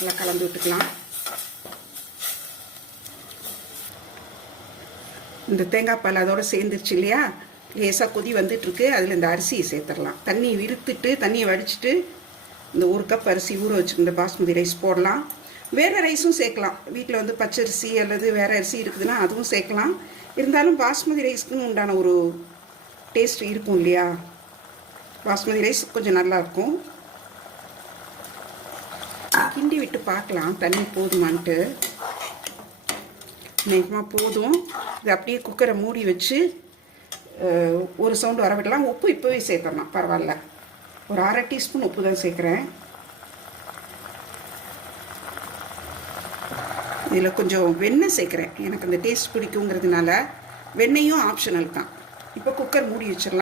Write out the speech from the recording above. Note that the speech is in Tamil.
நல்லா கலந்து விட்டுக்கலாம். இந்த தேங்காய் பால் அதோடு சேர்ந்துருச்சு இல்லையா? லேசாக கொதி வந்துட்டுருக்கு. அதில் இந்த அரிசியை சேர்த்துடலாம். தண்ணி விருத்துட்டு தண்ணியை வடிச்சிட்டு இந்த ஒரு கப் அரிசி ஊற வச்சுருந்த பாஸ்மதி ரைஸ் போடலாம். வேறு ரைஸும் சேர்க்கலாம். வீட்டில் வந்து பச்சரிசி அல்லது வேறு அரிசி இருக்குதுன்னா அதுவும் சேர்க்கலாம். இருந்தாலும் பாஸ்மதி ரைஸ்க்குன்னு உண்டான ஒரு டேஸ்ட் இருக்கும் இல்லையா? பாஸ்மதி ரைஸ் கொஞ்சம் நல்லாயிருக்கும் கிண்டி விட்டு பார்க்கலாம். தண்ணி போதுமான்ட்டு. நேகமாக போதும். இது அப்படியே குக்கரை மூடி வச்சு ஒரு சவுண்டு வர விடலாம். உப்பு இப்போவே சேர்த்துடலாம். பரவாயில்ல. ஒரு அரை டீஸ்பூன் உப்பு தான் சேர்க்குறேன். இதில் கொஞ்சம் வெண்ணெய் சேர்க்குறேன். எனக்கு அந்த டேஸ்ட் பிடிக்குங்கிறதுனால வெண்ணெயும் ஆப்ஷனல் தான். இப்போ குக்கர் மூடி வச்சிடலாம்.